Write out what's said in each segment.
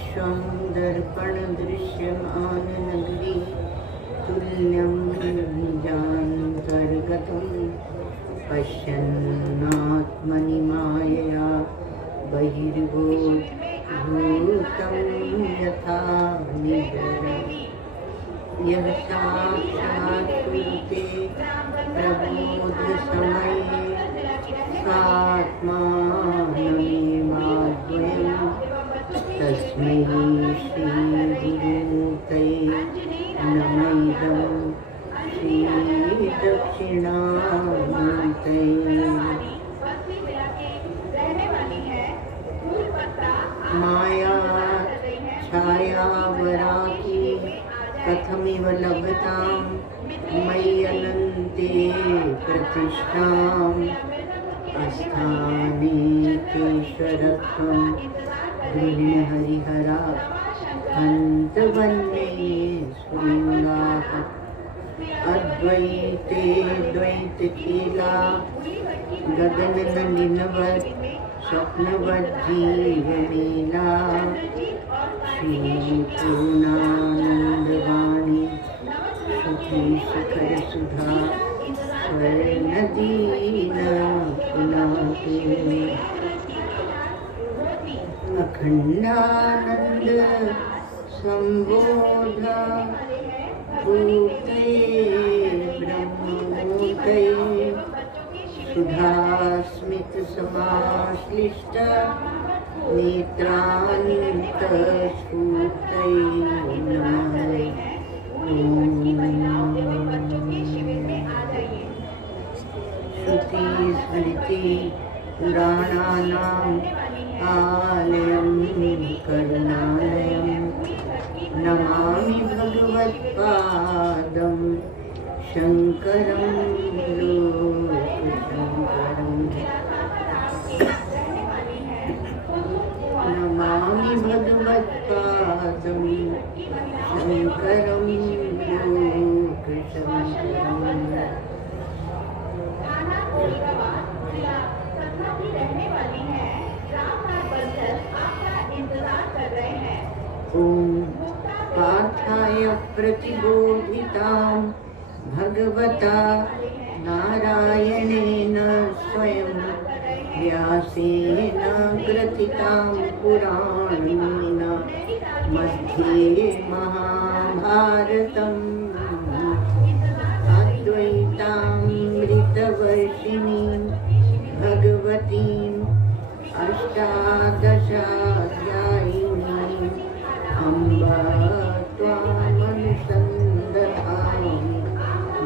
विश्वं दर्पणदृश्यमाननगरी तुल्यं निजान्तर्गतं पश्यन्नात्मनि मायया बहिर्भूतं यथा निजरम् यः साक्षात् कुरुते प्रबोधसमये सात्मानमेवाद्वयं तस्मै श्रीगुरुमूर्तये नमः श्रीदक्षिणामूर्तये। माया छायावराकी कथमिव लभतां मयि अनन्ते प्रतिष्ठाम् अस्थानेकेश्वरत्वं गृह्णहरिहरा हन्तवन्ये स्फुलिङ्गाः अद्वैते द्वैतखेला गगननलिनवत् स्वप्नवज्जीवलीला श्रीपूर्णानन्दवाणी सुखी शिखरसुधा स्वर्णदीना पुनाके अखण्डानन्द संबोध भूते ब्रह्ममूर्तये सुधास्मित समाश्लिष्ट नेत्रान्तस्फूर्तये नमः। श्रुति स्मृति पुराणानाम् आलयं करुणालयं नमामि भगवत्पादं शङ्करं लोकशङ्करम् नमामि भगवत्पादं शङ्करं लोकशङ्करम्। ओम पार्थाय प्रतिबोधितां भगवता नारायणेन स्वयं व्यासेन ग्रथितां पुराणेन मध्ये महाभारतम् अद्वैतामृतवर्षिणीं भगवतीम् अष्टादशाध्यायिनीम् अम्ब त्वामनुसन्दधामि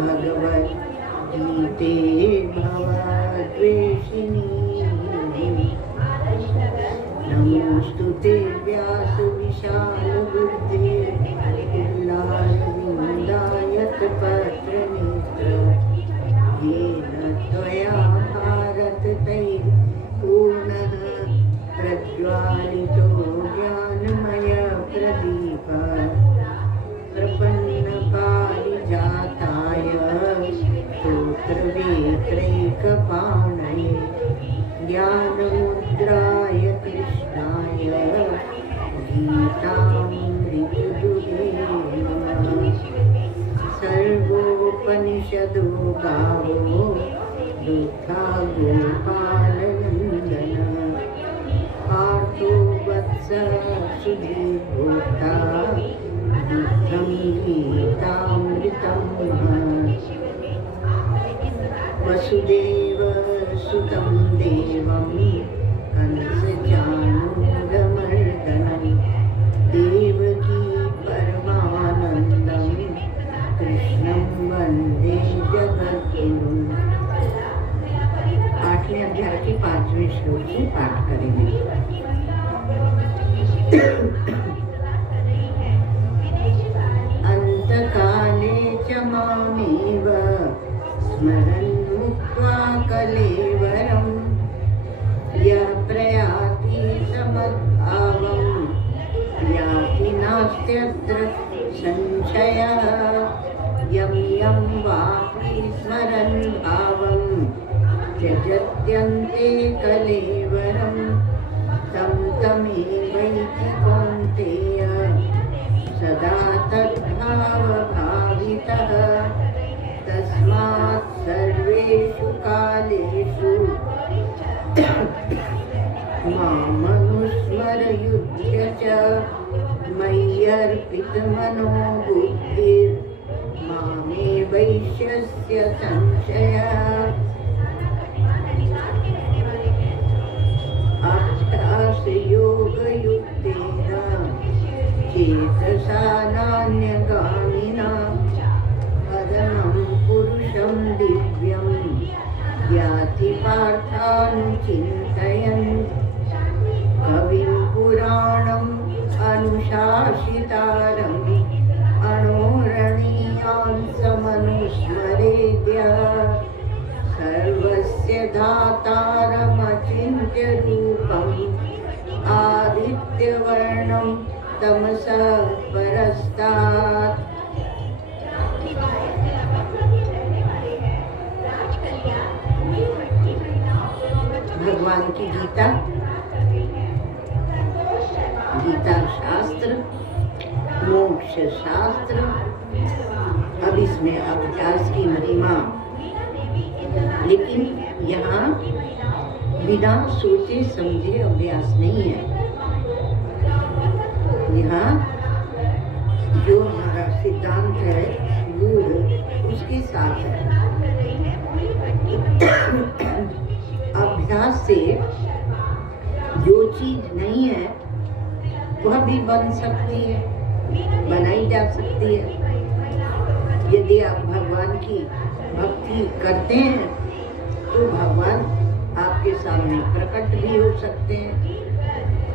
भगवद्गीते भवद्वेषिणी। नमोऽस्तु ते व्यासविशालबुद्धे पुल्लारविन्दायतपत्रनेत्र येन त्वया भारततैर्पूर्णः प्रज्वालितो ज्ञानमयप्रदीप प्रपन्नपारिजाताय स्तोत्रवेत्रैकपाणये ज्ञानमुद्राय कृष्णाय गीतामृतदुहे नमः। सर्वोपनिषदो गावो दुग्धा गोपालनन्दन पार्थो वत्स सुधीर्भोक्ता दुग्धं गीतामृतं वसुदेव सुतं देवं कंसचाणूरमर्दनं देवकी परमानन्दं कृष्णं वन्दे जगद्गुरुम्। 8वें अध्याय की 5वें श्लोक से पाठ करेंगे। अंतकाले च मामेव स्मरन् मुक्त्वा कलेवरं यः प्रयाति समद्भावं याति नास्त्यत्र संशयः। यं यं वापि स्मरन् भावं त्यजत्यन्ते कलेवरं तं तमेवैति कौन्तेय भावभावितः तस्मात् सर्वेषु कालेषु मामनुस्मरयुध्य च मय्यर्पितमनो बुद्धिर्मामे वैश्यस्य संशयः। योगयुक्तेन चेतसा नान्यगामिना परमं पुरुषं दिव्यं याति पार्थानुचिन्तयन् कविं पुराणम् अनुशासितारम् अणोरणीयान् समनुस्मरेद्यः सर्वस्य धातारमचिन्त्य रूपम् आदित्यवर्णं तमसः परस्तात्। भगवान की गीता, गीता शास्त्र, मोक्ष शास्त्र। अब इसमें अभ्यास की महिमा, लेकिन यहाँ बिना सोचे समझे अभ्यास नहीं है। यहाँ जो हमारा सिद्धांत है मूल उसके साथ है। अभ्यास से जो चीज नहीं है वह भी बन सकती है, बनाई जा सकती है। यदि आप भगवान की भक्ति करते हैं तो भगवान आपके सामने प्रकट भी हो सकते हैं।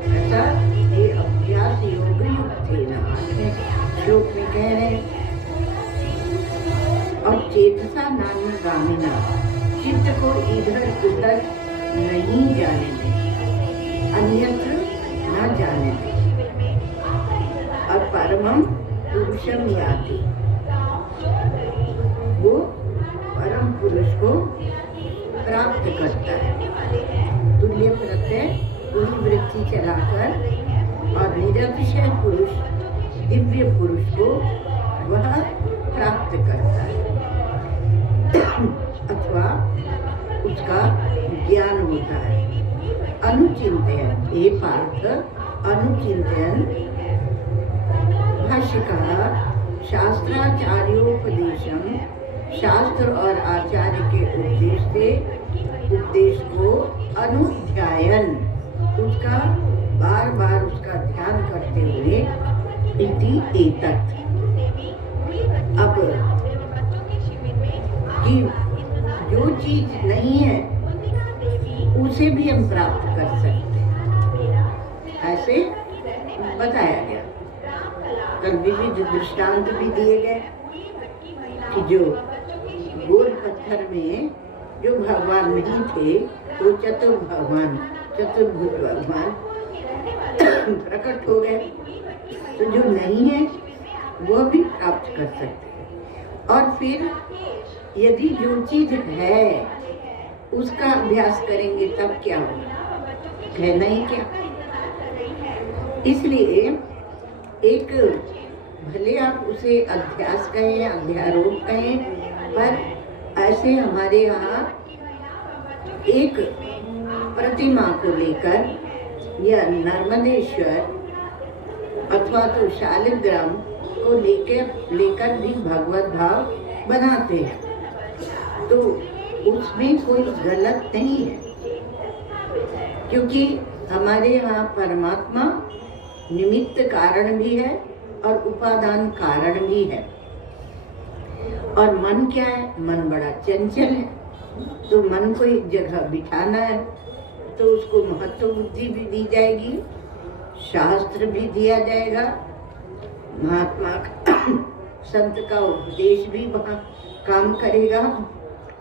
ऐसा ये अभ्यास योग युक्त थे ना, श्लोक में कह रहे हैं। और चेतसा नान्य गामिना, चित्त को इधर उधर नहीं जाने दें, अन्यत्र न जाने दें। और परमं पुरुषम याति, वो परम पुरुष को प्राप्त करता है। तुल्य प्रत्यय पूरी वृत्ति चलाकर और निरतिशय पुरुष दिव्य पुरुष को वह प्राप्त करता है अथवा उसका ज्ञान होता है। अनुचिंतन, हे पार्थ, अनुचिंतन भाष्य कहा शास्त्राचार्योपदेशम, शास्त्र और आचार्य के उपदेश को अनुध्यायन, उसका बार बार उसका ध्यान करते हुए इति एतत्। अब कि जो चीज नहीं है उसे भी हम प्राप्त कर सकते हैं, ऐसे बताया गया। कल विविध दृष्टांत भी दिए गए कि जो गोल पत्थर में जो भगवान नहीं थे वो चतुर्भुज भगवान प्रकट हो गए। तो जो नहीं है वो भी प्राप्त कर सकते हैं। और फिर यदि जो चीज है उसका अभ्यास करेंगे तब क्या होगा, कहना ही क्या। इसलिए एक भले आप उसे अध्यास कहें, अध्यारोप कहें, पर ऐसे हमारे यहाँ एक प्रतिमा को लेकर या नर्मदेश्वर अथवा तो शालिग्राम को लेकर भी भगवत भाव बनाते हैं। तो उसमें कोई गलत नहीं है, क्योंकि हमारे यहाँ परमात्मा निमित्त कारण भी है और उपादान कारण भी है। और मन क्या है, मन बड़ा चंचल है। तो मन को एक जगह बिठाना है तो उसको महत्व बुद्धि भी दी जाएगी, शास्त्र भी दिया जाएगा, महात्मा संत का उपदेश भी वहाँ काम करेगा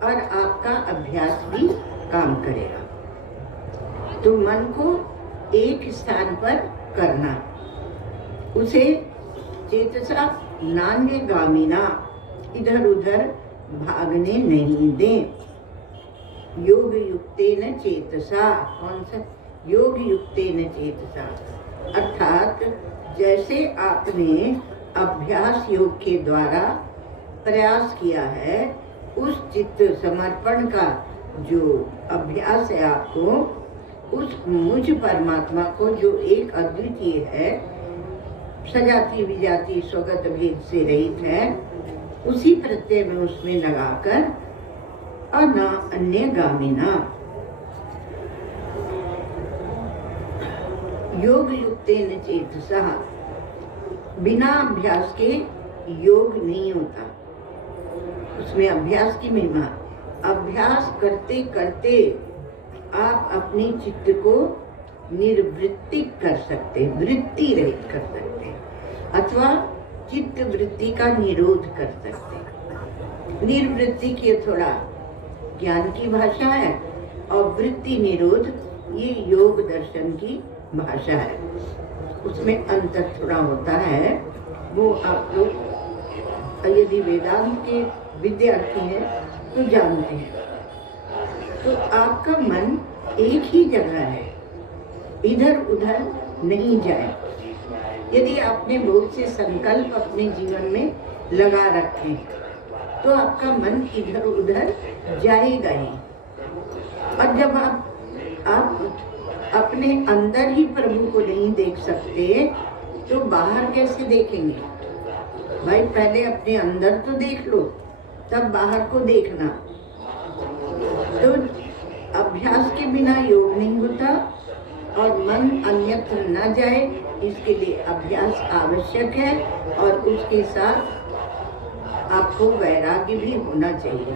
और आपका अभ्यास भी काम करेगा। तो मन को एक स्थान पर करना, उसे चेतसा नान्य गामिना, इधर उधर भागने नहीं दें। योग युक्तेन चेतसा, कौन सा योग युक्तेन चेतसा, अर्थात जैसे आपने अभ्यास योग के द्वारा प्रयास किया है, उस चित्त समर्पण का जो अभ्यास है आपको, उस मुझ परमात्मा को जो एक अद्वितीय है, सजाति विजाति स्वगत भेद से रहित है, उसी प्रत्यय में उसमें लगाकर अन अन्य गामिना योग युक्तेन चेतसः, बिना अभ्यास के योग नहीं होता। उसमें अभ्यास की महिमा, अभ्यास करते करते आप अपनी चित्त को निर्वृत्ति कर सकते, वृत्ति रहित कर सकते, अथवा चित्त वृत्ति का निरोध कर सकते। निर्वृत्ति की थोड़ा ज्ञान की भाषा है और वृत्ति निरोध ये योग दर्शन की भाषा है, उसमें अंतर थोड़ा होता है। वो आप लोग यदि वेदांत के विद्यार्थी हैं तो जानते हैं। तो आपका मन एक ही जगह है, इधर उधर नहीं जाए। यदि आपने बहुत से संकल्प अपने जीवन में लगा रखे तो आपका मन इधर उधर जाएगा ही। और जब आप अपने अंदर ही प्रभु को नहीं देख सकते तो बाहर कैसे देखेंगे? भाई पहले अपने अंदर तो देख लो, तब बाहर को देखना। तो अभ्यास के बिना योग नहीं होता और मन अन्यत्र न जाए, इसके लिए अभ्यास आवश्यक है और उसके साथ आपको वैराग्य भी होना चाहिए।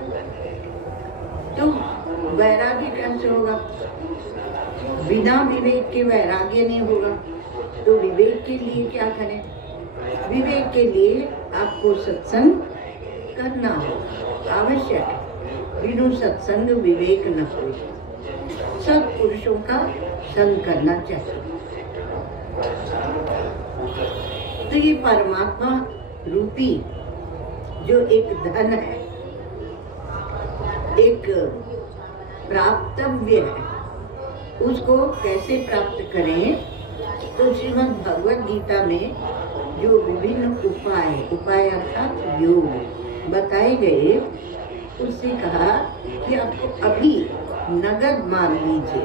तो वैराग्य कैसे होगा? बिना विवेक के वैराग्य नहीं होगा। तो विवेक के लिए क्या करें? विवेक के लिए आपको सत्संग करना होगा, आवश्यक है। बिनु सत्संग विवेक न हो। सत्पुरुषों का संग करना चाहिए। तो ये परमात्मा रूपी जो एक धन है, एक प्राप्तव्य है, उसको कैसे प्राप्त करें? तो श्रीमद् भगवद गीता में जो विभिन्न उपाय अर्थात योग बताए गए, उससे कहा कि आपको अभी नगद मान लीजिए,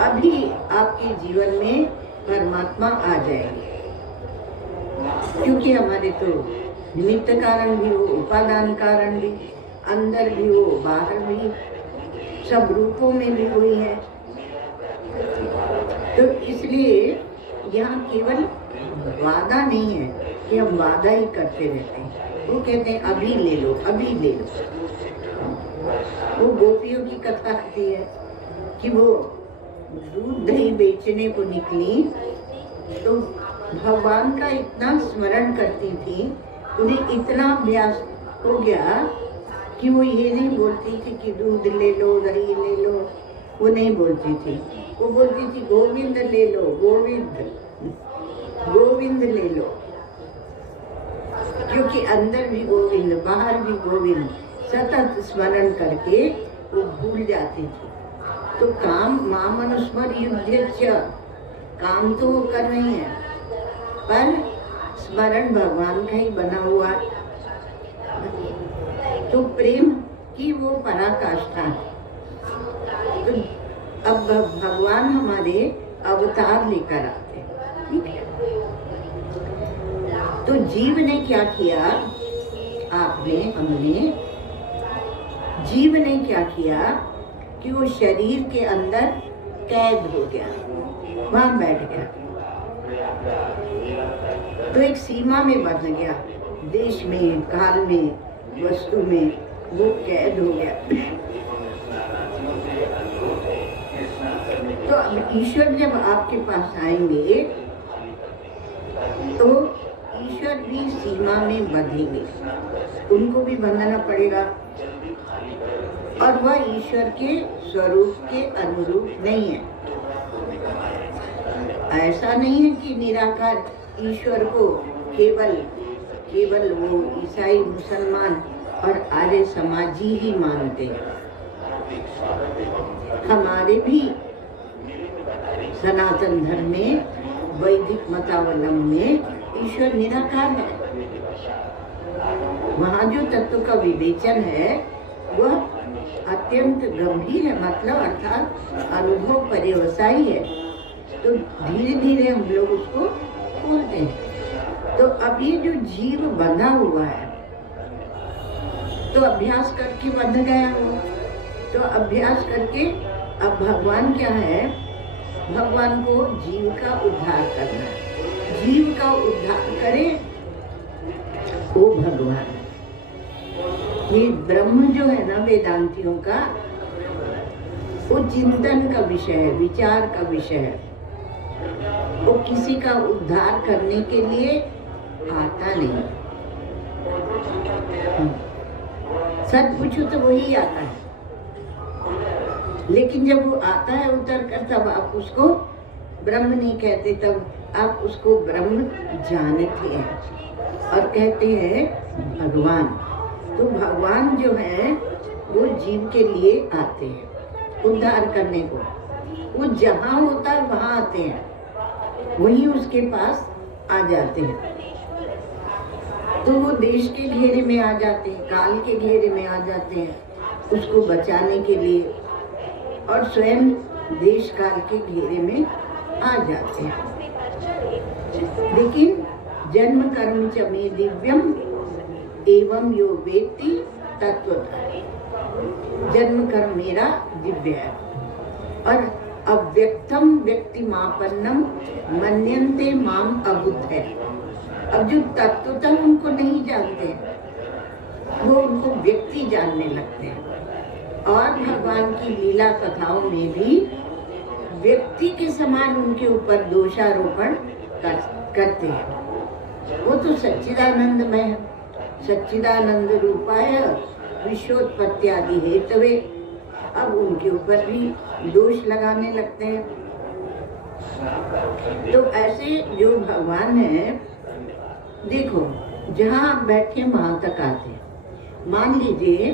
अभी आपके जीवन में परमात्मा आ जाएंगे। क्योंकि हमारे तो निमित्त कारण भी हो, उपादान कारण भी, अंदर भी हो, बाहर भी, सब रूपों में भी हुई है। तो इसलिए यहाँ केवल वादा नहीं है कि हम वादा ही करते रहते हैं। वो कहते हैं अभी ले लो, अभी ले लो। वो गोपियों की कथा आती है कि वो दूध दही बेचने को निकली तो भगवान का इतना स्मरण करती थी, उन्हें इतना अभ्यास हो गया कि वो ये नहीं बोलती थी कि दूध ले लो, दही ले लो, वो नहीं बोलती थी। वो बोलती थी गोविंद ले लो, गोविंद गोविंद ले लो। क्योंकि अंदर भी गोविंद, बाहर भी गोविंद, सतत स्मरण करके वो भूल जाती थी। तो काम मामनुस्मर युद्धस्य, काम तो वो कर रही है पर स्मरण भगवान का ही बना हुआ। तो प्रेम की वो पराकाष्ठा है। तो अब भगवान हमारे अवतार लेकर आते हैं, ठीक है। तो जीव ने क्या किया? आपने, हमने, जीव ने क्या किया कि वो शरीर के अंदर कैद हो गया, वहां बैठ गया। तो एक सीमा में बंध गया, देश में, काल में, वस्तु में वो कैद हो गया। तो अब ईश्वर जब आपके पास आएंगे तो ईश्वर भी सीमा में बंधेंगे, उनको भी बंधना पड़ेगा। और वह ईश्वर के स्वरूप के अनुरूप नहीं है। ऐसा नहीं है कि निराकार ईश्वर को केवल वो ईसाई, मुसलमान और आर्य समाजी ही मानते हैं। हमारे भी सनातन धर्म में, वैदिक मतावलंबन में ईश्वर निराकार है। वहाँ जो तत्व का विवेचन है वह अत्यंत गंभीर है, मतलब अर्थात अनुभव पर्यवसायी है। तो धीरे धीरे हम लोग उसको खोलते हैं। तो अब ये जो जीव बंधा हुआ है, तो अभ्यास करके बंध गया वो, तो अभ्यास करके अब भगवान क्या है, भगवान को जीव का उद्धार करना है। जीव का उद्धार करे वो भगवान। ये ब्रह्म जो है ना वेदांतियों का, वो चिंतन का विषय है, विचार का विषय है। वो किसी का उद्धार करने के लिए आता नहीं। सच पूछो तो वही आता है, लेकिन जब वो आता है उतर कर, तब आप उसको ब्रह्म नहीं कहते, तब आप उसको ब्रह्म जानते हैं और कहते हैं भगवान। तो भगवान जो है वो जीव के लिए आते हैं उद्धार करने को। वो जहाँ होता है वहाँ आते हैं, वहीं उसके पास आ जाते हैं। तो वो देश के घेरे में आ जाते हैं, काल के घेरे में आ जाते हैं उसको बचाने के लिए, और स्वयं देश काल के घेरे में आ जाते हैं। लेकिन जन्म कर्म च मे दिव्यम एवं यो वेत्ति तत्वतः। जन्म कर्म मेरा दिव्य है और अव्यक्तम व्यक्तिमापन्नम मन्यन्ते माम अबुद्ध है। अब जो तत्वतः उनको नहीं जानते वो उनको व्यक्ति जानने लगते हैं। और भगवान की लीला कथाओं में भी व्यक्ति के समान उनके ऊपर दोषारोपण करते हैं। वो तो सच्चिदानंदमय है, सच्चिदानंद रूपाय विश्वोत्पत्त्यादि हेतवे। अब उनके ऊपर भी दोष लगाने लगते हैं। तो ऐसे जो भगवान है, देखो जहाँ आप बैठे वहाँ तक आते हैं। मान लीजिए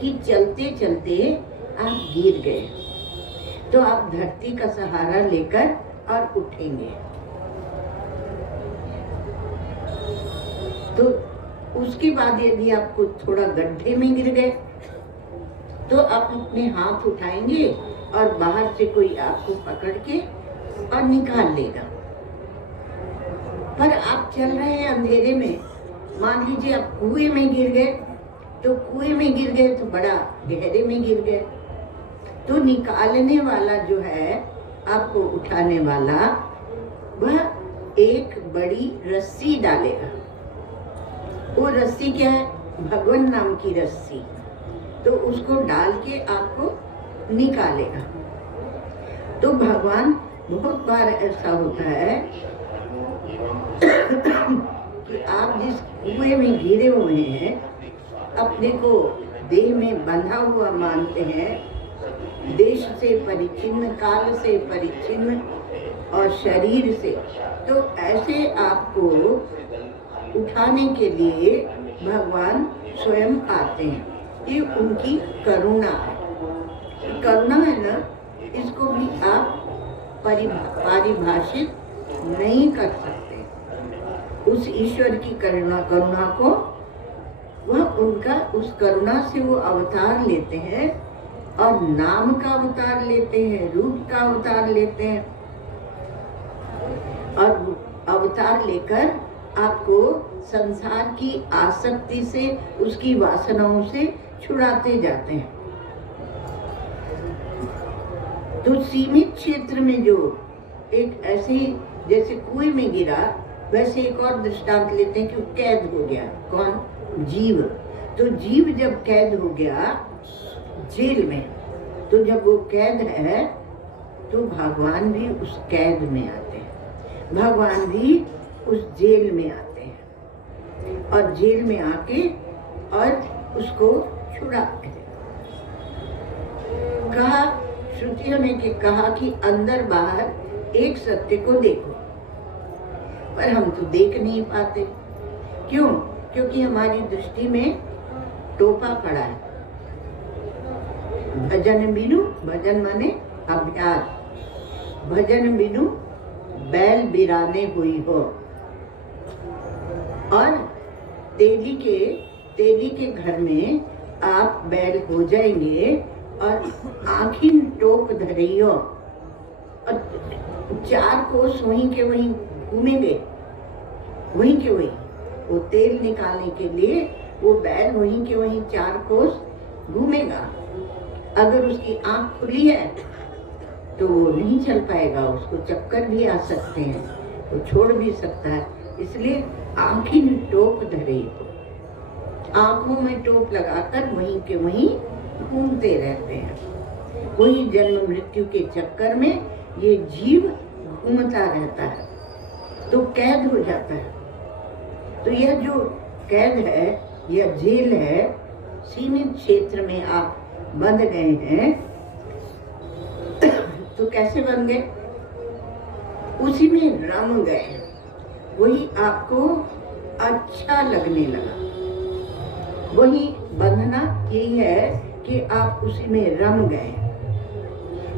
कि चलते चलते आप गिर गए, तो आप धरती का सहारा लेकर और उठेंगे। तो उसके बाद यदि आपको थोड़ा गड्ढे में गिर गए, तो आप अपने हाथ उठाएंगे और बाहर से कोई आपको पकड़ के और निकाल लेगा। पर आप चल रहे हैं अंधेरे में, मान लीजिए आप कुएं में गिर गए, तो कुएं में गिर गए तो बड़ा गहरे में गिर गए, तो निकालने वाला जो है, आपको उठाने वाला, वह एक बड़ी रस्सी डालेगा। वो रस्सी क्या है? भगवान नाम की रस्सी। तो उसको डाल के आपको निकालेगा। तो भगवान, बहुत बार ऐसा होता है कि आप जिस कुएं में गिरे हुए हैं, अपने को देह में बंधा हुआ मानते हैं, देश से परिचिन्न, काल से परिचिन्न और शरीर से। तो ऐसे आपको उठाने के लिए भगवान स्वयं आते हैं। ये उनकी करुणा है। करुणा है ना, इसको भी आप परिभाषित नहीं कर सकते। उस ईश्वर की करुणा को, वह उनका, उस करुणा से वो अवतार लेते हैं, और नाम का अवतार लेते हैं, रूप का अवतार लेते हैं, और अवतार लेकर आपको संसार की आसक्ति से, उसकी वासनाओं से छुड़ाते जाते हैं। तो सीमित क्षेत्र में जो एक ऐसे ही, जैसे कुएं में गिरा, वैसे एक और दृष्टांत लेते हैं कि कैद हो गया। कौन? जीव। तो जीव जब कैद हो गया जेल में, तो जब वो कैद है, तो भगवान भी उस कैद में आते हैं। भगवान भी उस जेल में आते हैं और जेल में आके और उसको छुड़ाते हैं। कहा, श्रुतियों ने कहा कि अंदर बाहर एक सत्य को देखो, पर हम तो देख नहीं पाते। क्यों? क्योंकि हमारी दृष्टि में टोपा पड़ा है। भजन बिनु, भजन माने अभ्यास, भजन बिनु बैल बिराने हुई हो। और तेली के घर में आप बैल हो जाएंगे और आखिन टोक धरियो और 4 कोस वहीं के वहीं घूमेंगे, वहीं के वहीं। वो तेल निकालने के लिए वो बैल वहीं के वहीं 4 कोस घूमेगा। अगर उसकी आंख खुली है तो वो नहीं चल पाएगा, उसको चक्कर भी आ सकते हैं, वो छोड़ भी सकता है। इसलिए आँखिन टोप धरे, आंखों में टोप लगाकर वहीं के वहीं घूमते रहते हैं। वही जन्म मृत्यु के चक्कर में ये जीव घूमता रहता है, तो कैद हो जाता है। तो यह जो कैद है, यह जेल है, सीमित क्षेत्र में आप बंध गए हैं। तो कैसे बन गए? उसी में रम गए, वही आपको अच्छा लगने लगा। वही बंधना यही है कि आप उसी में रम गए।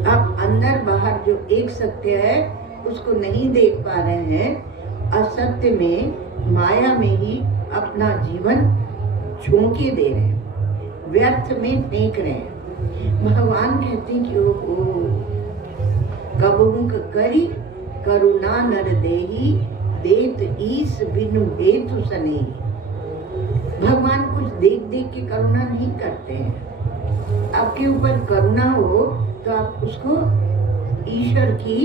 आप अंदर बाहर जो एक सत्य है उसको नहीं देख पा रहे हैं, असत्य में, माया में ही अपना जीवन झोंके दे रहे हैं, व्यर्थ में फेंक रहे हैं। भगवान कहते हैं कि ओ कबहुक करी करुणा नर देही, देत ईस बिनु हेतु सनेही। भगवान कुछ देख देख के करुणा नहीं करते हैं। आपके ऊपर करुणा हो तो आप उसको ईश्वर की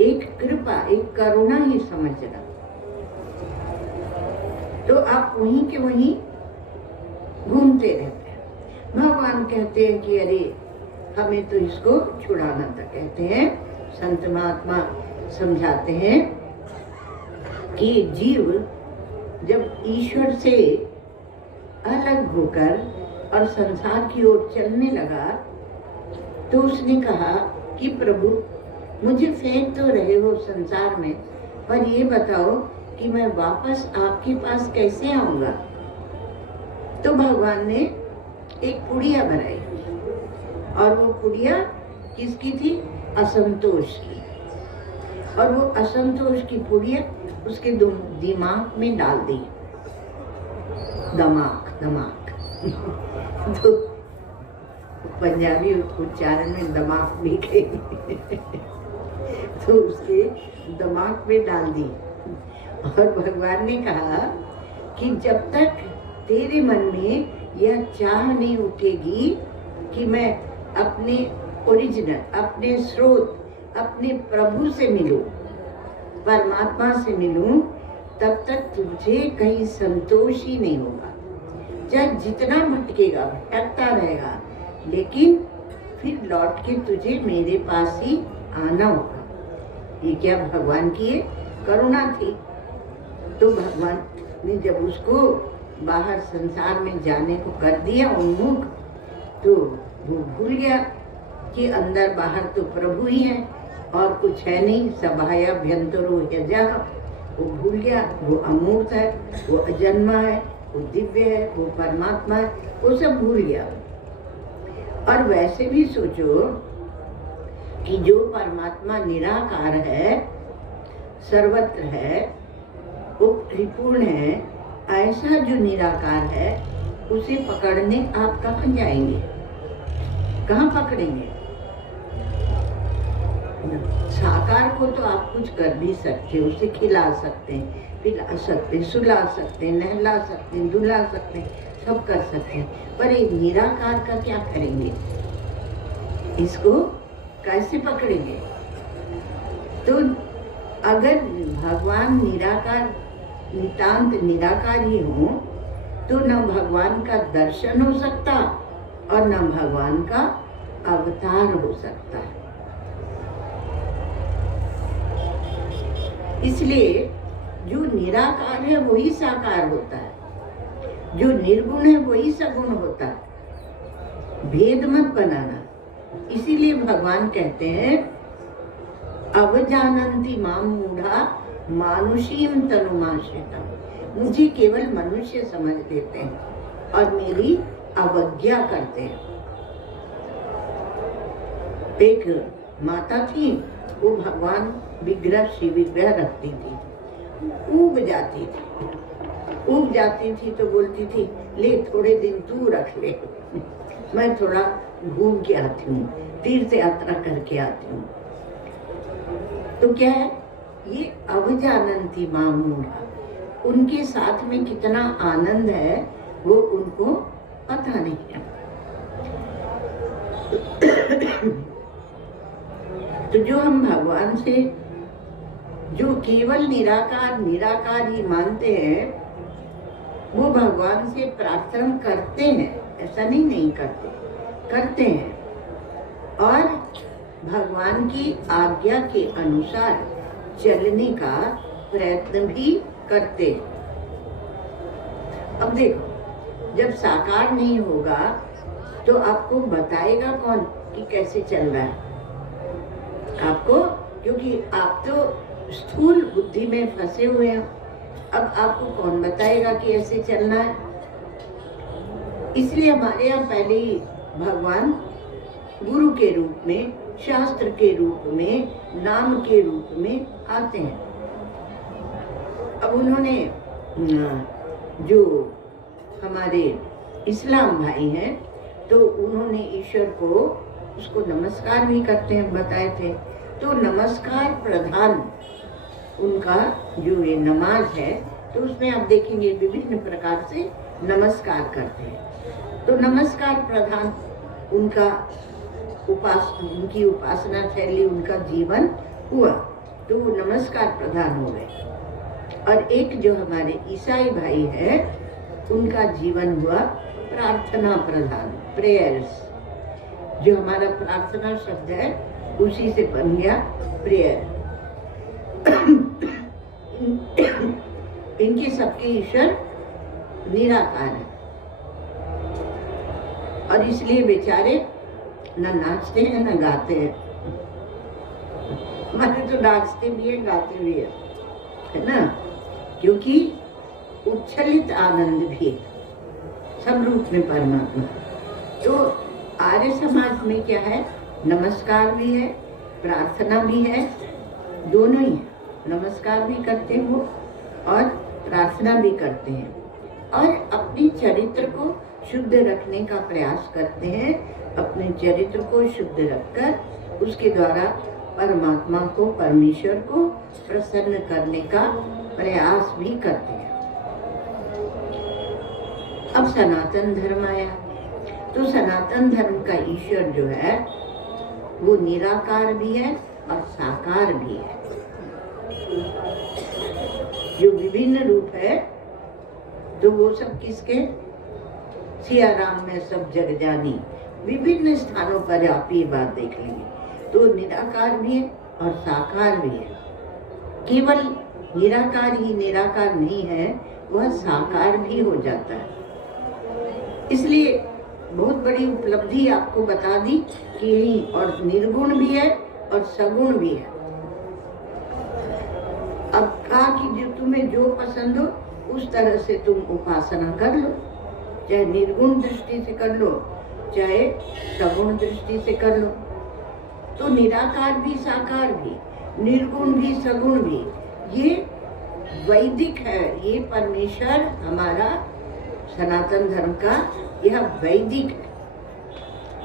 एक कृपा, एक करुणा ही समझना। तो आप वहीं के वहीं घूमते रहते हैं। भगवान कहते हैं कि अरे हमें तो इसको छुड़ाना था। कहते हैं संत महात्मा समझाते हैं कि जीव जब ईश्वर से अलग होकर और संसार की ओर चलने लगा तो उसने कहा कि प्रभु मुझे फेंक तो रहे हो संसार में, पर ये बताओ कि मैं वापस आपके पास कैसे आऊंगा। तो भगवान ने एक पुड़िया बनाई और वो पुड़िया किसकी थी? असंतोष की। और वो असंतोष की पुड़िया उसके दिमाग में डाल दी। दिमाग तो पंजाबी उच्चारण में दिमाग भी कहेंगे तो उसके दिमाग में डाल दी। और भगवान ने कहा कि जब तक तेरे मन में यह चाह नहीं उठेगी कि मैं अपने ओरिजिनल, अपने स्रोत, अपने प्रभु से मिलूं, परमात्मा से मिलूं, तब तक तुझे कहीं संतोष ही नहीं होगा। चाहे जितना भटकेगा, भटकता रहेगा, लेकिन फिर लौट के तुझे मेरे पास ही आना होगा। ये क्या भगवान की करुणा थी। तो भगवान ने जब उसको बाहर संसार में जाने को कर दिया उन्मुख, तो वो भूल गया कि अंदर बाहर तो प्रभु ही है और कुछ है नहीं। सभायाभ्यंतरो यजः, वो भूल गया वो अमूर्त है, वो अजन्मा है, वो दिव्य है, वो परमात्मा है, वो सब भूल गया। और वैसे भी सोचो कि जो परमात्मा निराकार है, सर्वत्र है, वो परिपूर्ण है, ऐसा जो निराकार है उसे पकड़ने आप कहाँ जाएंगे? कहाँ पकड़ेंगे? साकार को तो आप कुछ कर भी सकते हो, उसे खिला सकते हैं, पिला सकते हैं, सुला सकते हैं, नहला सकते हैं, धुला सकते हैं, सब कर सकते हैं, पर एक निराकार का क्या करेंगे? इसको कैसे पकड़ेंगे? तो अगर भगवान निराकार, नितांत निराकार ही हो तो न भगवान का दर्शन हो सकता और न भगवान का अवतार हो सकता है। इसलिए जो निराकार है वही साकार होता है, जो निर्गुण है वही सगुण होता है। भेद मत बनाना। इसीलिए भगवान कहते हैं अवजानन्ति मां मूढ़ा मानुषीम तनुमाश्रितम्। मुझे केवल मनुष्य समझ लेते हैं और मेरी अवज्ञा करते हैं। एक माता थी, वो भगवान विग्रह, श्री विग्रह रखती थी ऊब जाती थी। ऊब जाती थी तो बोलती थी, ले थोड़े दिन तू रख ले, मैं थोड़ा घूम के आती हूँ, तीर्थ यात्रा करके आती हूँ। तो क्या है, ये अवजानन्ति मामूढ़ा, उनके साथ में कितना आनंद है वो उनको पता नहीं है। तो जो हम भगवान से जो केवल निराकार निराकार ही मानते हैं, वो भगवान से प्रार्थना करते हैं, ऐसा नहीं करते, करते हैं और भगवान की आज्ञा के अनुसार चलने का प्रयत्न भी करते हैं। अब देखो, जब साकार नहीं होगा तो आपको बताएगा कौन कि कैसे चल रहा है आपको, क्योंकि आप तो स्थूल बुद्धि में फंसे हुए हैं। अब आपको कौन बताएगा कि ऐसे चलना है। इसलिए हमारे यहाँ पहले ही भगवान गुरु के रूप में, शास्त्र के रूप में, नाम के रूप में आते हैं। अब उन्होंने जो हमारे इस्लाम भाई हैं, तो उन्होंने ईश्वर को उसको नमस्कार भी करते हैं, बताए थे। तो नमस्कार प्रधान उनका जो ये नमाज है, तो उसमें आप देखेंगे विभिन्न प्रकार से नमस्कार करते हैं। तो नमस्कार प्रधान उनका उनकी उपासना शैली, उनका जीवन हुआ, तो वो नमस्कार प्रधान हो गए। और एक जो हमारे ईसाई भाई है, उनका जीवन हुआ प्रार्थना प्रधान, प्रेयर्स। जो हमारा प्रार्थना शब्द है उसी से बन गया प्रेयर। इनके सबके ईश्वर निराकार है और इसलिए बेचारे न नाचते हैं न गाते हैं। हमारे तो नाचते भी हैं, गाते भी हैं, है ना, क्योंकि उच्छलित आनंद भी है सब रूप में परमात्मा। तो आर्य समाज में क्या है, नमस्कार भी है, प्रार्थना भी है, दोनों ही है। नमस्कार भी करते हैं वो और प्रार्थना भी करते हैं और अपने चरित्र को शुद्ध रखने का प्रयास करते हैं। अपने चरित्र को शुद्ध रखकर उसके द्वारा परमात्मा को, परमेश्वर को प्रसन्न करने का प्रयास भी करते हैं। अब सनातन धर्म आया, तो सनातन धर्म का ईश्वर जो है वो निराकार भी है और साकार भी है। जो विभिन्न रूप है, तो वो सब किसके, सिया राम में सब जग जानी, विभिन्न स्थानों पर आप ये बात देख लेंगे। तो निराकार भी है और साकार भी है। केवल निराकार ही निराकार नहीं है, वह साकार भी हो जाता है। इसलिए बहुत बड़ी उपलब्धि आपको बता दी कि यही, और निर्गुण भी है और सगुण भी है। अब कहा कि जो तुम्हें जो पसंद हो उस तरह से तुम उपासना कर लो, चाहे निर्गुण दृष्टि से कर लो, चाहे सगुण दृष्टि से कर लो। तो निराकार भी, साकार भी, निर्गुण भी, सगुण भी, ये वैदिक है। ये परमेश्वर हमारा सनातन धर्म का यह वैदिक है,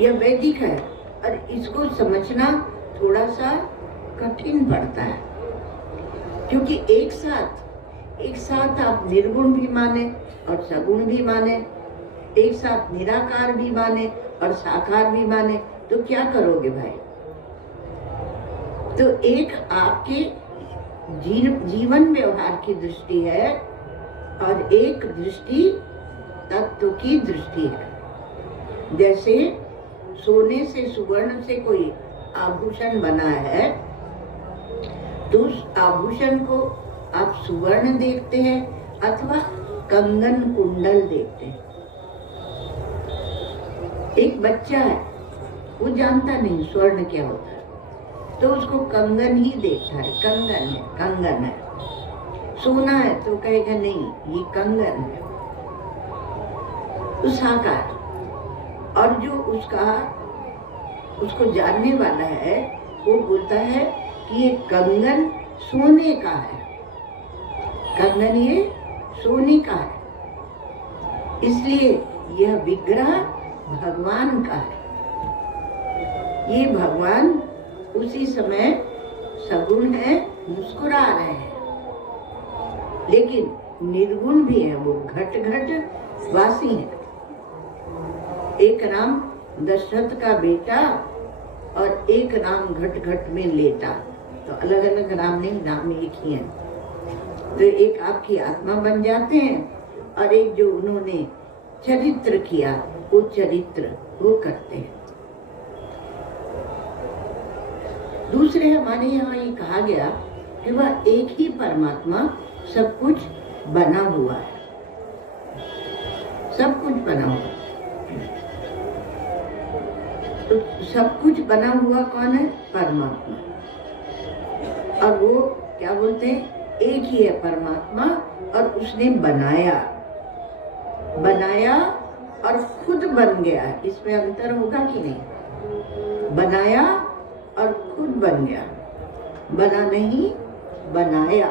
यह वैदिक है। और इसको समझना थोड़ा सा कठिन पड़ता है, क्योंकि एक साथ आप निर्गुण भी माने और सगुण भी माने, एक साथ निराकार भी माने और साकार भी माने, तो क्या करोगे भाई? तो एक आपके जीवन व्यवहार की दृष्टि है और एक दृष्टि तत्व की दृष्टि है। जैसे सोने से, सुवर्ण से कोई आभूषण बना है, तो उस आभूषण को आप सुवर्ण देखते हैं अथवा कंगन कुंडल देखते हैं। एक बच्चा है, वो जानता नहीं स्वर्ण क्या होता है, तो उसको कंगन ही देखता है, कंगन है, कंगन है। सोना है तो कहेगा नहीं ये कंगन है, तो साकार। और जो उसको जानने वाला है वो बोलता है कि ये कंगन सोने का है, कंगन ये सोने का है, इसलिए यह विग्रह भगवान का है। ये भगवान उसी समय सगुण है, मुस्कुरा रहे हैं, लेकिन निर्गुण भी है, वो घट घट वासी है। एक राम दशरथ का बेटा और एक राम घट घट में लेटा, तो अलग अलग राम नहीं, राम एक ही है। तो एक आपकी आत्मा बन जाते हैं और एक जो उन्होंने चरित्र किया वो चरित्र वो करते हैं। दूसरे हमारे यहाँ ये कहा गया कि वह एक ही परमात्मा सब कुछ बना हुआ है, सब कुछ बना हुआ। तो सब कुछ बना हुआ कौन है? परमात्मा। और वो क्या बोलते हैं? एक ही है परमात्मा और उसने बनाया, बनाया और खुद बन गया। इसमें अंतर होगा कि नहीं? बनाया और खुद बन गया, बना नहीं, बनाया।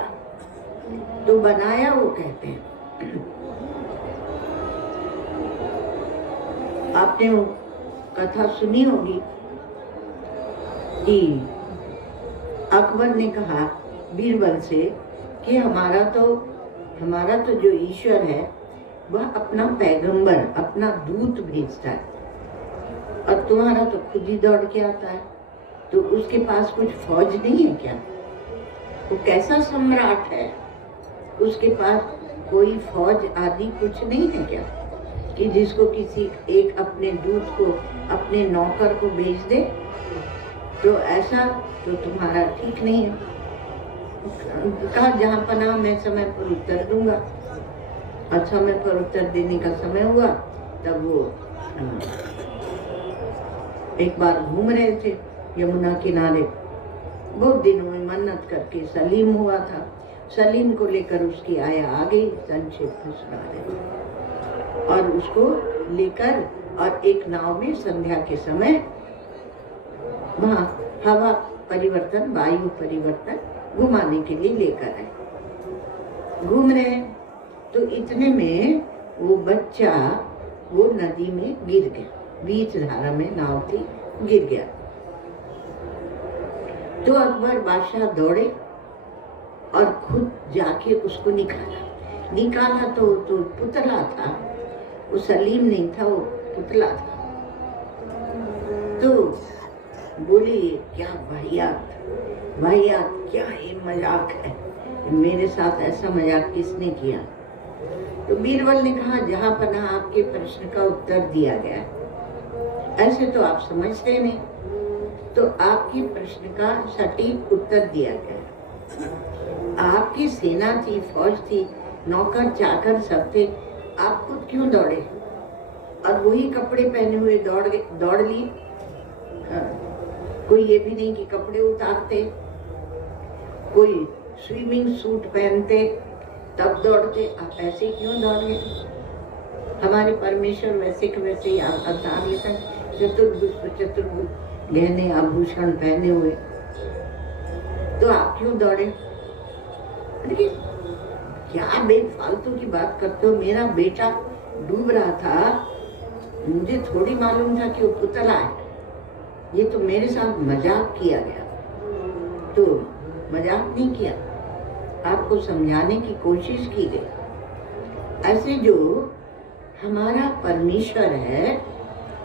तो बनाया वो कहते हैं। आपने वो कथा सुनी होगी कि अकबर ने कहा बीरबल से कि हमारा तो जो ईश्वर है वह अपना पैगंबर, अपना दूत भेजता है, और तुम्हारा तो खुद ही दौड़ के आता है, तो उसके पास कुछ फौज नहीं है क्या? वो कैसा सम्राट है, उसके पास कोई फौज आदि कुछ नहीं है क्या कि जिसको किसी एक अपने दूत को, अपने नौकर को भेज दे? तो ऐसा तो तुम्हारा ठीक नहीं है। कहा जहाँ पना मैं समय पर उत्तर दूंगा, और समय पर उत्तर देने का समय हुआ तब वो एक बार घूम रहे थे यमुना किनारे, बहुत दिनों में मन्नत करके सलीम हुआ था, सलीम को लेकर उसकी आया आ गई, संक्षेप में सुना रहे, और उसको लेकर और एक नाव में संध्या के समय वहाँ हवा परिवर्तन, वायु परिवर्तन घुमाने के लिए लेकर आए। घूम रहे तो इतने में वो बच्चा वो नदी में गिर गया, बीच धारा में नाव थी, गिर गया। तो अकबर बादशाह दौड़े और खुद जाके उसको निकाला तो पुतला था, वो सलीम नहीं था, वो पुतला था। तो बोले क्या वाहियात, वाहियात क्या ये मजाक है, मेरे साथ ऐसा मजाक किसने किया? तो बीरबल ने कहा जहाँ पनाह आपके प्रश्न का उत्तर दिया गया, ऐसे तो आप समझते नहीं, तो आपके प्रश्न का सटीक उत्तर दिया गया। आपकी सेना थी, फौज थी, नौकर चाकर सब थे, आप खुद क्यों दौड़े? और वही कपड़े पहने हुए दौड़ लिए। कोई ये भी नहीं कि कपड़े उतारते, कोई स्विमिंग सूट पहनते तब दौड़ते, आप ऐसे क्यों दौड़ गए? हमारे परमेश्वर वैसे के वैसे ही अवतार लेता है, चतुर्भुज गहने आभूषण पहने हुए, तो आप क्यों दौड़े? देखिए क्या बेफालतू की बात करते हो, मेरा बेटा डूब रहा था, मुझे थोड़ी मालूम था कि वो पुतला है, ये तो मेरे साथ मजाक किया गया। तो मजाक नहीं किया, आपको समझाने की कोशिश की गई। ऐसे जो हमारा परमेश्वर है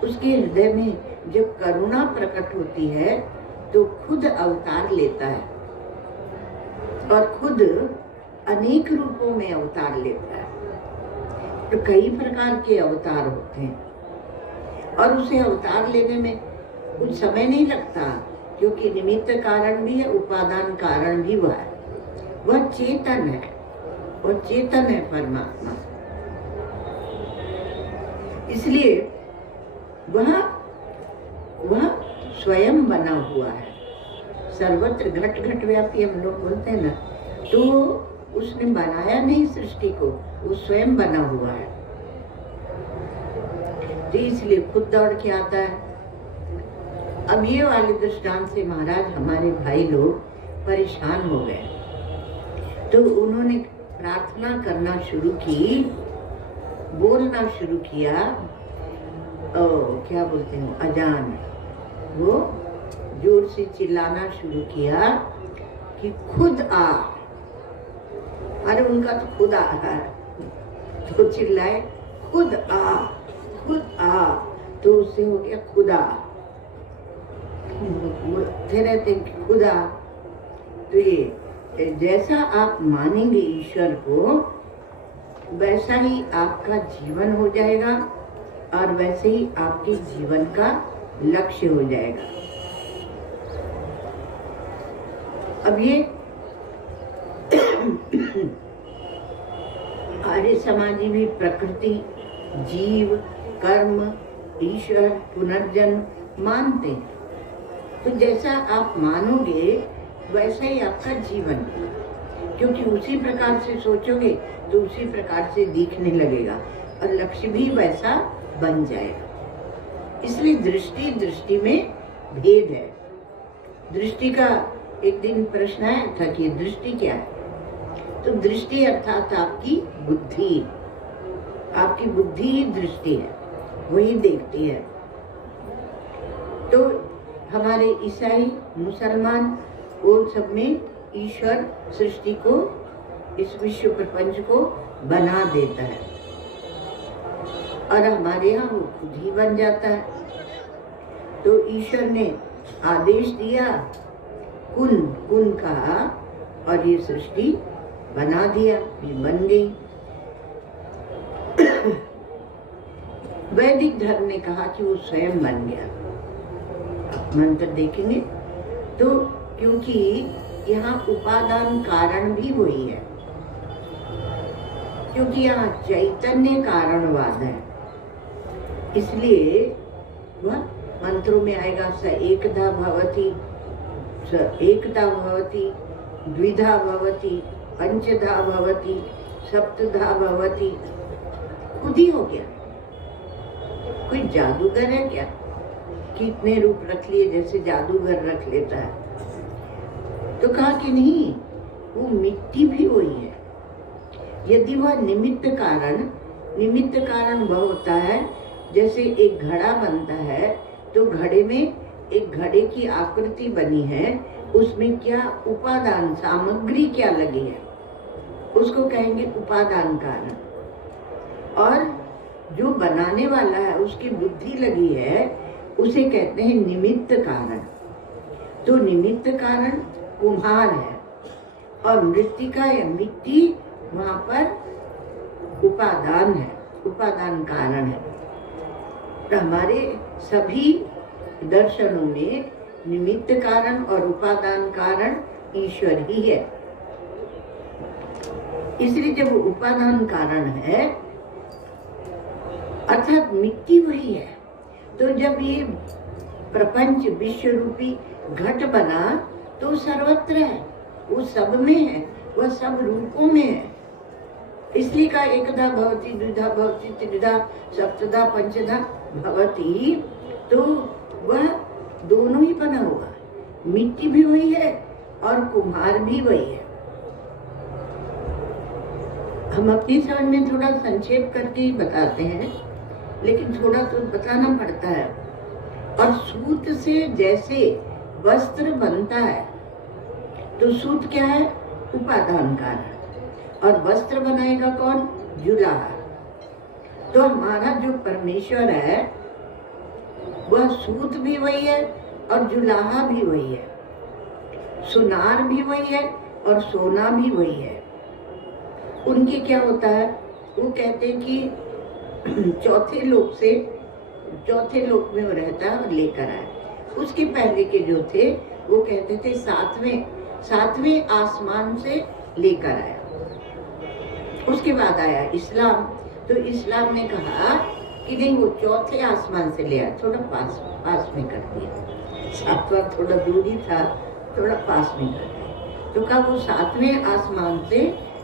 उसके हृदय में जब करुणा प्रकट होती है तो खुद अवतार लेता है, और खुद अनेक रूपों में अवतार लेता है। तो कई प्रकार के अवतार होते हैं, और उसे अवतार लेने में कुछ समय नहीं लगता, क्योंकि निमित्त कारण भी है, उपादान कारण भी वह है। वह चेतन है, वह चेतन है परमात्मा, इसलिए वह स्वयं बना हुआ है। सर्वत्र घट घट व्यापी हम लोग बोलते हैं ना, तो उसने बनाया नहीं सृष्टि को, वो स्वयं बना हुआ है, तो इसलिए खुद दौड़ के आता है। अब ये वाले दृष्टांत से महाराज हमारे भाई लोग परेशान हो गए, तो उन्होंने प्रार्थना करना शुरू की, बोलना शुरू किया, क्या बोलते हैं अजान, वो जोर से चिल्लाना शुरू किया कि खुद आ। अरे उनका तो खुद आ रहा है, तो चिल्लाए खुद आ, खुद आ, तो उससे हो गया खुदा। बोलते रहते हैं खुदा। तो ये जैसा आप मानेंगे ईश्वर को, वैसा ही आपका जीवन हो जाएगा और वैसे ही आपके जीवन का लक्ष्य हो जाएगा। अब ये आर्य समाजी भी प्रकृति, जीव, कर्म, ईश्वर, पुनर्जन्म मानते हैं। तो जैसा आप मानोगे वैसा ही आपका जीवन, क्योंकि उसी प्रकार से सोचोगे तो उसी प्रकार से दिखने लगेगा और लक्ष्य भी वैसा बन जाएगा। इसलिए दृष्टि में भेद है। दृष्टि का एक दिन प्रश्न आया था कि दृष्टि क्या है, तो दृष्टि अर्थात आपकी बुद्धि, आपकी बुद्धि ही दृष्टि है, वही देखती है। तो हमारे ईसाई, मुसलमान, वो सब में ईश्वर सृष्टि को, इस विश्व प्रपंच को बना देता है और हमारे यहाँ वो खुद ही बन जाता है। तो ईश्वर ने आदेश दिया, कुन कुन कहा और ये सृष्टि बना दिया, ये बन गई। वैदिक धर्म ने कहा कि वो स्वयं बन गया। आप मंत्र देखेंगे तो, क्योंकि यहाँ उपादान कारण भी वही है, क्योंकि यहाँ चैतन्य कारणवाद है, इसलिए वह मंत्रों में आएगा स एकधा भवति, स एकता भवति, द्विधा भवति, पंचधा भवति, सप्तधा भवति। खुद ही हो गया। कोई जादूगर है क्या कितने रूप रख लिए, जैसे जादूगर रख लेता है। तो कहा कि नहीं, वो मिट्टी भी वही है। यदि वह निमित्त कारण वह होता है, जैसे एक घड़ा बनता है तो घड़े में एक घड़े की आकृति बनी है, उसमें क्या उपादान सामग्री क्या लगी है, उसको कहेंगे उपादान कारण। और जो बनाने वाला है उसकी बुद्धि लगी है, उसे कहते हैं निमित्त कारण। तो निमित्त कारण कुम्हार है और मृत्तिका या मिट्टी वहाँ पर उपादान है, उपादान कारण है। तो हमारे सभी दर्शनों में निमित्त कारण और उपादान कारण ईश्वर ही है। इसलिए जब उपादान कारण है अर्थात मिट्टी वही है, तो जब ये प्रपंच विश्व रूपी घट बना तो सर्वत्र है, वो सब में है, वह सब रूपों में है। इसलिए का एकधा भवति, द्विधा भवति, त्रिधा, सप्तधा, पंचधा भवति। तो वह दोनों ही बना हुआ, मिट्टी भी वही है और कुम्हार भी वही है। हम अपनी समझ में थोड़ा संक्षेप करके ही बताते हैं, लेकिन थोड़ा तो बताना पड़ता है। और सूत से जैसे वस्त्र बनता है, तो सूत क्या है, उपादान कारण, और वस्त्र बनाएगा कौन, जुलाहा। तो हमारा जो परमेश्वर है वह सूत भी वही है और जुलाहा भी वही है, सुनार भी वही है और सोना भी वही है। उनके क्या होता है, वो कहते हैं कि चौथे लोक में वो रहता है और लेकर आए। उसके पहले के जो थे वो कहते थे सातवें आसमान से लेकर आया। उसके बाद आया इस्लाम, तो इस्लाम ने कहा कि नहीं, वो चौथे आसमान से ले आया, थोड़ा पास में कर दिया। सातवां थोड़ा दूरी था, थोड़ा पास में कर दिया। तो कहा वो सातवें आसमान से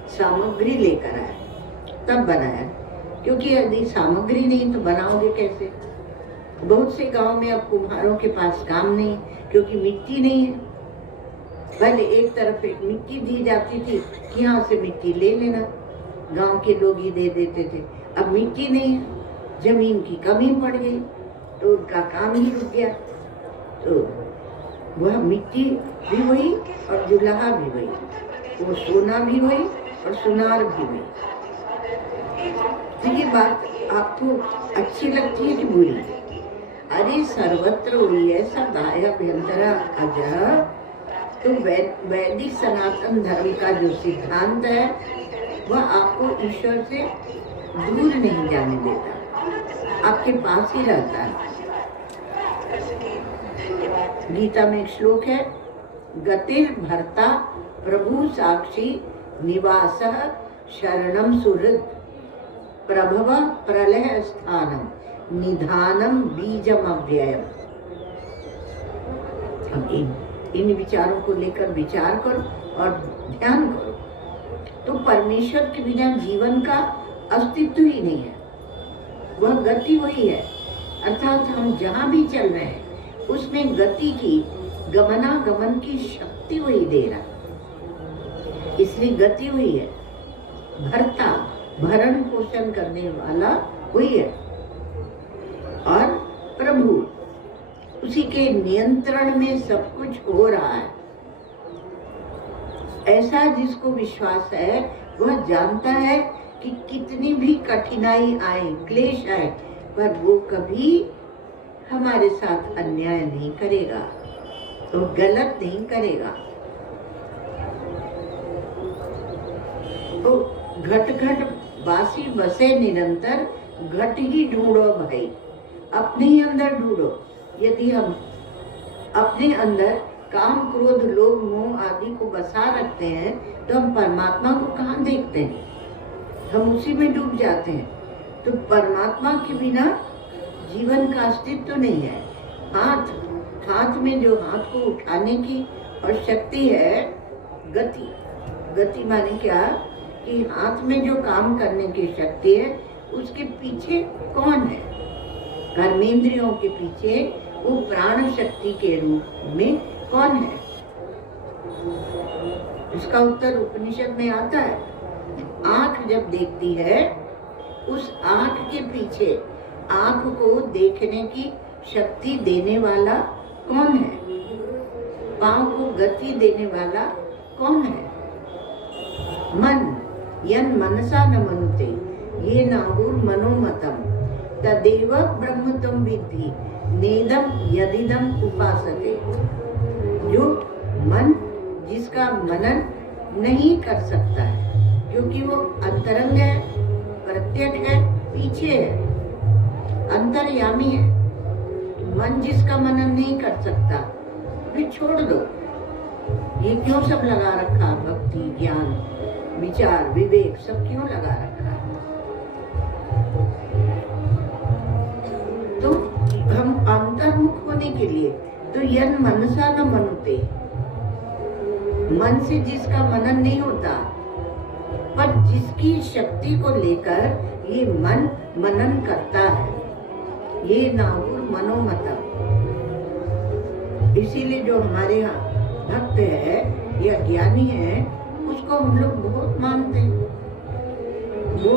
सामग्री लेकर आया, तब बनाया। क्योंकि यदि सामग्री नहीं तो बनाओगे कैसे। बहुत से गांव में अब कुम्हारों के पास काम नहीं, क्योंकि मिट्टी नहीं है। पहले एक तरफ एक मिट्टी दी जाती थी कि यहाँ से मिट्टी ले लेना, गांव के लोग ही दे देते थे। अब मिट्टी नहीं है, जमीन की कमी पड़ गई तो उनका काम ही रुक गया। तो वह मिट्टी भी हुई और दुल्हा भी हुई, वो सोना भी हुई और सुनार भी हुई। तो ये बात आपको अच्छी लगती है कि बुरी? अरे सर्वत्र हुई है सब गाय अभ्यंतरा अजब। तो वैदिक सनातन धर्म का जो सिद्धांत है वह आपको ईश्वर से दूर नहीं जाने देता, आपके पास ही रहता है। गीता में एक श्लोक है, गतिर भर्ता प्रभु साक्षी निवासः शरणम सुहृद प्रभव प्रलय स्थानम निधानम बीजम अव्ययम। अब इन विचारों को लेकर विचार करो और ध्यान करो, तो परमेश्वर के बिना जीवन का अस्तित्व ही नहीं है। वह गति वही है, अर्थात हम जहाँ भी चल रहे हैं उसमें गति की, गमनागमन की शक्ति वही दे रहा, इसलिए गति वही है। भरता, भरण पोषण करने वाला वही है, और प्रभु, उसी के नियंत्रण में सब कुछ हो रहा है। ऐसा जिसको विश्वास है वह जानता है कि कितनी भी कठिनाई आए, क्लेश आए, पर वो कभी हमारे साथ अन्याय नहीं करेगा, तो गलत नहीं करेगा। तो घट घट बासी बसे निरंतर, घट ही ढूंढो भाई, अपने ही अंदर ढूंढो। यदि हम अपने अंदर काम क्रोध लोभ मोह आदि को बसा रखते हैं तो हम परमात्मा को कहाँ देखते हैं, हम उसी में डूब जाते हैं। तो परमात्मा के बिना जीवन का अस्तित्व नहीं है। हाथ में जो हाथ को उठाने की और शक्ति है, गति, गति माने क्या कि हाथ में जो काम करने की शक्ति है उसके पीछे कौन है? कर्मेंद्रियों के पीछे वो प्राण शक्ति के रूप में कौन है? इसका उत्तर उपनिषद में आता है। आंख जब देखती है, उस आंख के पीछे आंख को देखने की शक्ति देने वाला कौन है? पांव को गति देने वाला कौन है? मन, यन मनसा न मनुते ये नाहुर मनोमतम तदेव ब्रह्म तुम विद्धि नेदम यदिदम उपासते। जो मन जिसका मनन नहीं कर सकता है, क्योंकि वो अंतरंग है, प्रत्यक्ष है, पीछे है, अंतर्यामी है। मन जिसका मनन नहीं कर सकता, फिर छोड़ दो। ये क्यों सब लगा रखा? भक्ति, ज्ञान, विचार, विवेक सब क्यों लगा रखा है? तो हम अंतर्मुख होने के लिए तो यन मनसा न मनुते, मन से जिसका मनन नहीं होता, पर जिसकी शक्ति को लेकर ये मन मनन करता है, ये नाहुर मनोमतम। इसीलिए जो हमारे यहाँ भक्त है या ज्ञानी है, उसको हम लोग बहुत मानते हैं। वो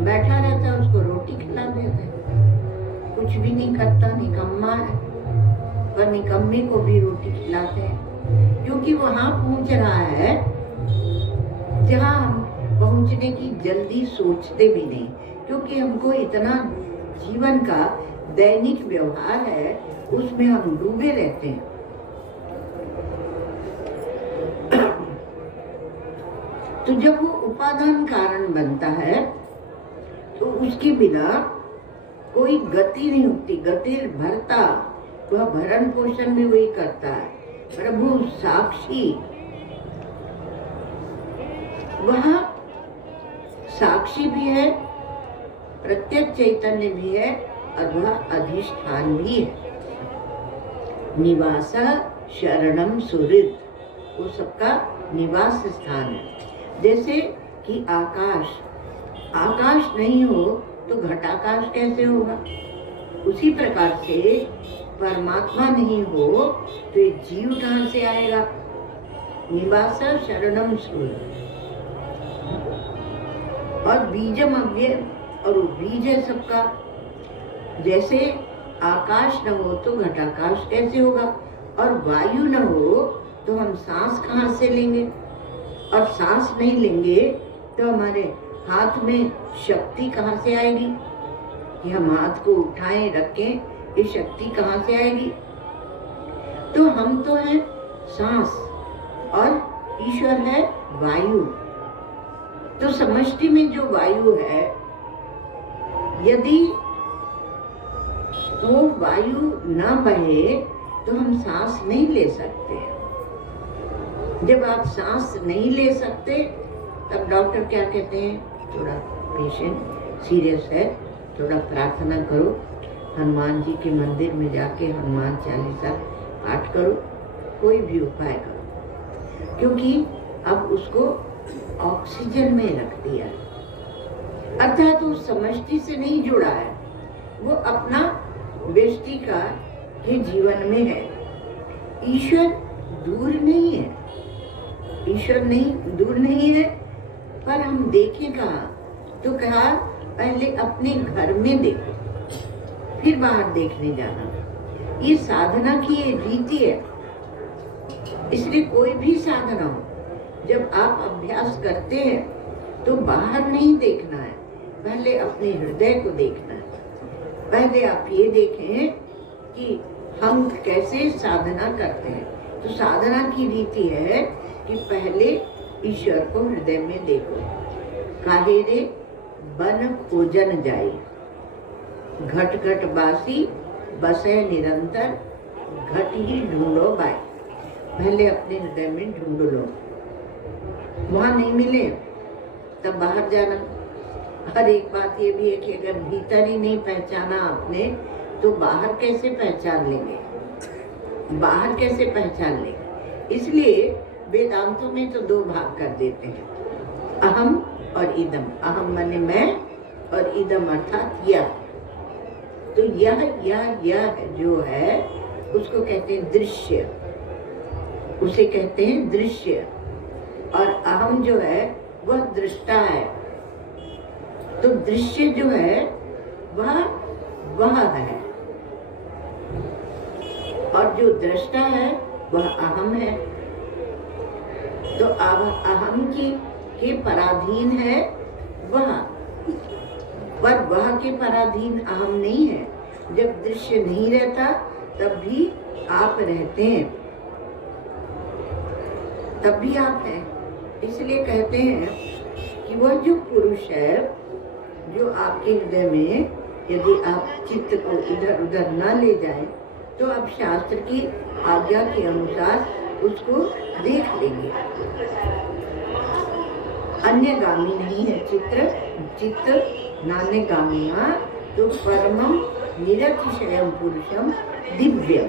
बैठा रहता है, उसको रोटी खिला देते हैं, कुछ भी नहीं करता, निकम्मा है, पर निकम्मे को भी रोटी खिलाते हैं, क्योंकि वहां पहुंच रहा है जहां हम पहुंचने की जल्दी सोचते भी नहीं, क्योंकि हमको इतना जीवन का दैनिक व्यवहार है, उसमें हम डूबे रहते हैं। तो जब वो उपादान कारण बनता है तो उसके बिना कोई गति नहीं होती। गति भरता, वह भरण पोषण भी वही करता है। प्रभु साक्षी, वह साक्षी भी है, प्रत्यक्ष चैतन्य भी है, और वह अधिष्ठान भी है। निवास शरणम सुहृद, वो सबका निवास स्थान है। जैसे कि आकाश, आकाश नहीं हो तो घटाकाश कैसे होगा? उसी प्रकार से परमात्मा नहीं हो तो ये जीव कहाँ से आएगा? निवास शरणम सूर्य। और बीजम अव्यय, और वो बीज है सबका। जैसे आकाश न हो तो घटाकाश कैसे होगा, और वायु न हो तो हम सांस कहाँ से लेंगे, और सांस नहीं लेंगे तो हमारे हाथ में शक्ति कहाँ से आएगी कि हम हाथ को उठाएं रखें, ये शक्ति कहाँ से आएगी। तो हम तो हैं सांस और ईश्वर है वायु। तो समष्टि में जो वायु है, यदि वो वायु न बहे तो हम सांस नहीं ले सकते। जब आप सांस नहीं ले सकते तब डॉक्टर क्या कहते हैं, थोड़ा पेशेंट सीरियस है, थोड़ा प्रार्थना करो, हनुमान जी के मंदिर में जाके हनुमान चालीसा पाठ करो, कोई भी उपाय करो, क्योंकि अब उसको ऑक्सीजन में रख दिया, अर्थात वो समष्टि से नहीं जुड़ा है, वो अपना व्यष्टि का ही जीवन में है। ईश्वर दूर नहीं है, ईश्वर नहीं दूर नहीं है, पर हम देखें कहाँ, तो कहा पहले अपने घर में देखो फिर बाहर देखने जाना। ये साधना की ये रीति है। इसलिए कोई भी साधना हो, जब आप अभ्यास करते हैं तो बाहर नहीं देखना है, पहले अपने हृदय को देखना है। पहले आप ये देखें कि हम कैसे साधना करते हैं। तो साधना की रीति है कि पहले ईश्वर को हृदय में देखो। काहे रे बन खोजन जाई, घट घट बासी बसे निरंतर, घट ही ढूंढो बाई। पहले अपने हृदय में ढूंढ लो, वहां नहीं मिले तब बाहर जाना। हर एक बात ये भी है कि अगर भीतर ही नहीं पहचाना आपने तो बाहर कैसे पहचान लेंगे, बाहर कैसे पहचान लेंगे। इसलिए वेदांतों में तो दो भाग कर देते हैं, अहम और इदम। अहम माने मैं और इदम अर्थात यह। तो यह जो है उसको कहते हैं दृश्य, उसे कहते हैं दृश्य। और अहम जो है वह दृष्टा है। तो दृश्य जो है वह है, और जो दृष्टा है वह अहम है। तो अहम के पराधीन है वह, पर वह के पराधीन अहम नहीं है। जब दृश्य नहीं रहता तब भी आप रहते हैं, तब भी आप हैं। इसलिए कहते हैं कि वह जो पुरुष है जो आपके हृदय में, यदि आप चित्त को इधर उधर न ले जाएं तो आप शास्त्र की आज्ञा के अनुसार उसको देख लेंगे। अन्य गामी नहीं है चित्त नान्य गामिया, तो परमम निरतिशयम पुरुषम दिव्यम,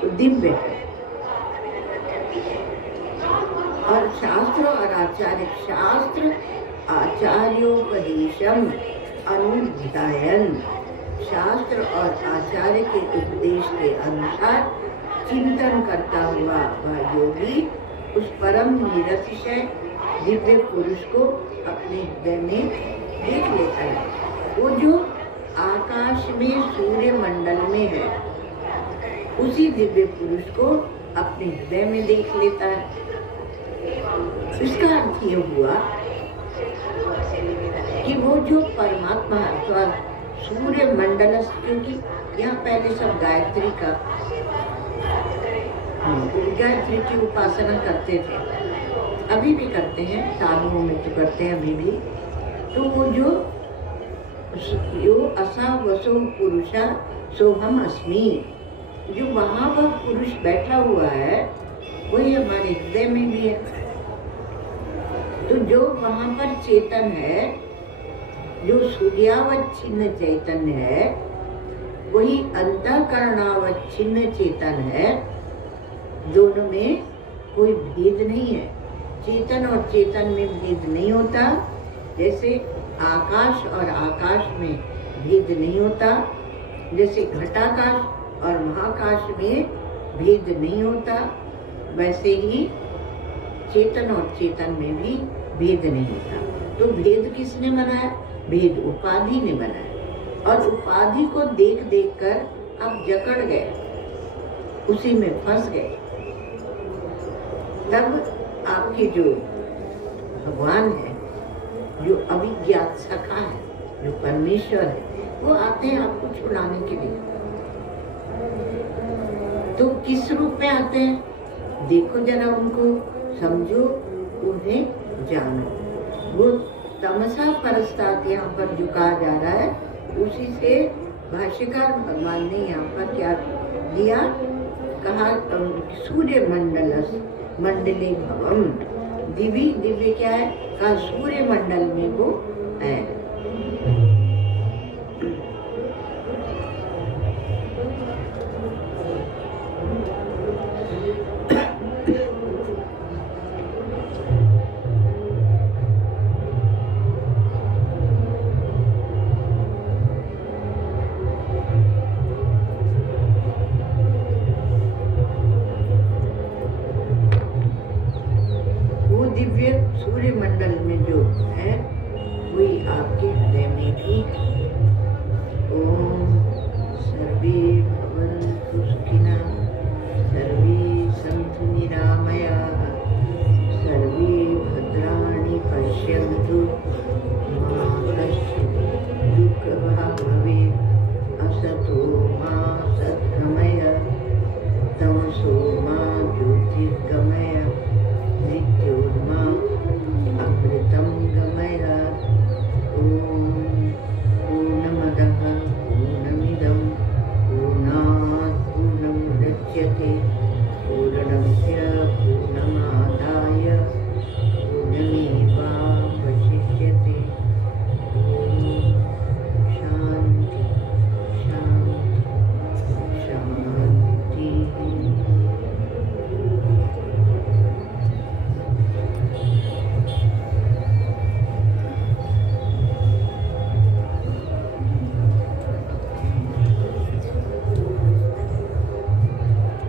तो दिव्य है। और शास्त्र और आचार्य, शास्त्र आचार्योपदेशम अनुध्यायन, शास्त्र और आचार्य के उपदेश के अनुसार चिंतन करता हुआ वह योगी उस परम निरतिशय दिव्य पुरुष को अपने हृदय में देख लेता है। वो जो आकाश में सूर्य मंडल में है, उसी दिव्य पुरुष को अपने हृदय में देख लेता है। इसका अर्थ ये हुआ कि वो जो परमात्मा अथवा सूर्य मंडल, क्योंकि यहाँ पहले सब गायत्री की उपासना करते थे, अभी भी करते हैं, साधुओं में तो करते हैं अभी भी। तो वो जो असा वसो पुरुषा सोहम अस्मि, जो वहाँ वह पुरुष बैठा हुआ है वही हमारे हृदय में भी है। तो जो वहाँ पर चेतन है, जो सूर्यावच्छिन्न चैतन्य है, वही अंतःकरणावच्छिन्न चेतन है। दोनों में कोई भेद नहीं है, चेतन और चेतन में भेद नहीं होता। जैसे आकाश और आकाश में भेद नहीं होता, जैसे घटाकाश और महाकाश में भेद नहीं होता, वैसे ही चेतन और चेतन में भी भेद नहीं होता। तो भेद किसने बनाया? भेद उपाधि ने बनाया। और उपाधि को देख देख कर आप जकड़ गए, उसी में फंस गए। तब आपके जो भगवान है, जो अभिज्ञात सखा है, जो परमेश्वर है, वो आते हैं आपको छुड़ाने के लिए। तो किस रूप में आते हैं? देखो जरा उनको, समझो, उन्हें जानो। वो तमसा परस्तात् यहाँ पर जो कहा जा रहा है, उसी से भाष्यकार भगवान ने यहाँ पर क्या दिया, कहा सूर्य मंडले भवम। दिव्य क्या है? कहा सूर्य मंडल में वो है। दिव्य सूर्य मंडल में जो है, वही आपके हृदय में भी है। ओम सर्वे भवन्तु सुखिनः, सर्वे सन्तु निरामयाः, सर्वे भद्राणि पश्यन्तु, मा कश्चित् दुःखभाग् भवेत्। असतो मा सद्गमय, तमसो मा ज्योतिर्गमय, मृत्योर्मा अमृतं गमय। ओम पूर्णमदः पूर्णमिदं पूर्णात् पूर्णमुदच्यते